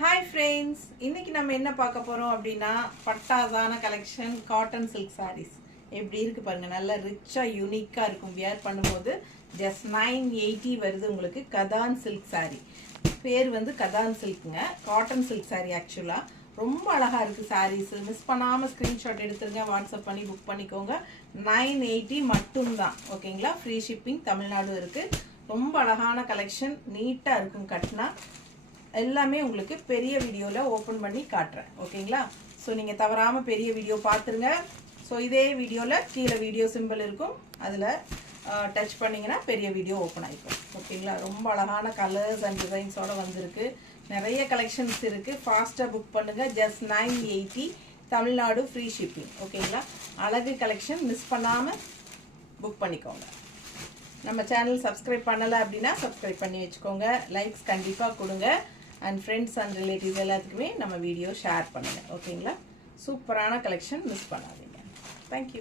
Hi friends, இன்னைக்கு நம்ம என்ன பார்க்க போறோம் அப்படினா பட்டாசான கலெக்ஷன் காட்டன் சில்க் sarees. எப்படி இருக்கு பாருங்க, நல்ல ரிச்சா யூனிக்கா இருக்கும். வியர் பண்ணும்போது just 980 வருது உங்களுக்கு. கதான் சில்க் saree. பேர் வந்து கதான் சில்க்ங்க. காட்டன் சில்க் saree ஆக்சுவலா. ரொம்ப அழகா இருக்கு sarees. மிஸ் பண்ணாம ஸ்கிரீன்ஷாட் எடுத்துருங்க, வாட்ஸ்அப் பண்ணி புக் பண்ணிக்கோங்க. 980 மட்டும் தான். ஓகேங்களா? ஃப்ரீ ஷிப்பிங் தமிழ்நாடு இருக்கு. ரொம்ப அழகான கலெக்ஷன், நீட்டா இருக்கும் கட்னா. எல்லாமே உங்களுக்கு பெரிய வீடியோவில் ஓப்பன் பண்ணி காட்டுறேன். ஓகேங்களா? ஸோ நீங்கள் தவறாமல் பெரிய வீடியோ பார்த்துருங்க. ஸோ இதே வீடியோவில் கீழே வீடியோ சிம்பிள் இருக்கும், அதில் டச் பண்ணிங்கன்னா பெரிய வீடியோ ஓப்பன் ஆகிக்கும். ஓகேங்களா? ரொம்ப அழகான கலர்ஸ் அண்ட் டிசைன்ஸோடு வந்திருக்கு. நிறைய கலெக்ஷன்ஸ் இருக்குது. ஃபாஸ்ட்டாக புக் பண்ணுங்கள். Just 980 Tamil Nadu free shipping. ஓகேங்களா? அழகு கலெக்ஷன், மிஸ் பண்ணாமல் புக் பண்ணிக்கோங்க. நம்ம சேனல் சப்ஸ்கிரைப் பண்ணலை அப்படின்னா சப்ஸ்கிரைப் பண்ணி வச்சுக்கோங்க. லைக்ஸ் கண்டிப்பாக கொடுங்க. அண்ட் ஃப்ரெண்ட்ஸ் அண்ட் ரிலேட்டிவ்ஸ் எல்லாத்துக்குமே நம்ம வீடியோ ஷேர் பண்ணுங்கள். ஓகேங்களா? சூப்பரான கலெக்ஷன், மிஸ் பண்ணாதீங்க. தேங்க்யூ.